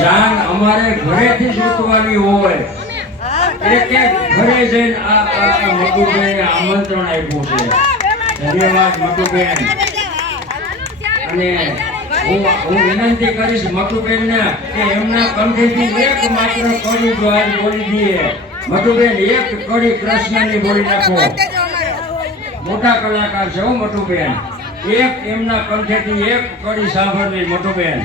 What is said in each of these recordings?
જાન અમારે ઘરેથી જોતવાની હોય એક એક ઘરે જઈને આ મધુબેન આમંત્રણ આપ્યું છે. ધન્યવાદ મધુબેન. અને હું વિનંતી કરીશ મધુબેન ને કે એમના કંઠેથી એક માત્ર કડી જો આજ બોલી દઈએ. મધુબેન એક કડી કૃષ્ણની બોલી નાખો. મોટા કલાકાર છે હો મધુબેન. એક એમના કંઠેથી એક કડી સાંભળવી મધુબેન.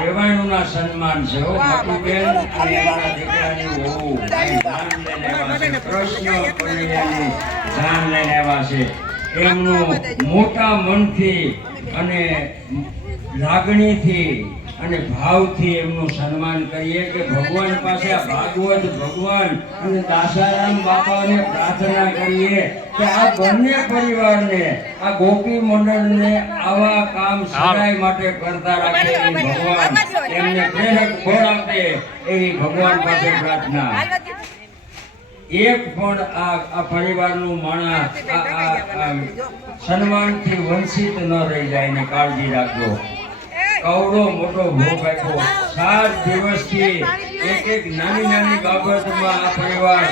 વેવાણુના સન્માન છે હો મધુબેન. અને એમના દીકરાની વહુ જાન લઈને આવ્યા છે. કૃષ્ણ કનૈયાની જાન લઈને આવ્યા છે. એમનું મોટા મનથી અને લાગણીથી અને ભાવથી એમનું સન્માન કરીએ કે ભગવાન પાસે આ ભાગવત ભગવાન અને દાસારામ બાપાને પ્રાર્થના કરીએ કે આ બંને પરિવારને આ ગોપી મંડળને આવા કામ સદાય માટે કરતા રાખે ભગવાન એમને પ્રેરક બળ આપે એવી ભગવાન પાસે પ્રાર્થના. એક પણ આ પરિવારનું માણસ સન્માનથી વંચિત ન રહી જાય ને કાળજી રાખજો. કવડો મોટો ભોગ આપ્યો. 7 દિવસથી એક નાની નાની બાબતમાં આ પરિવાર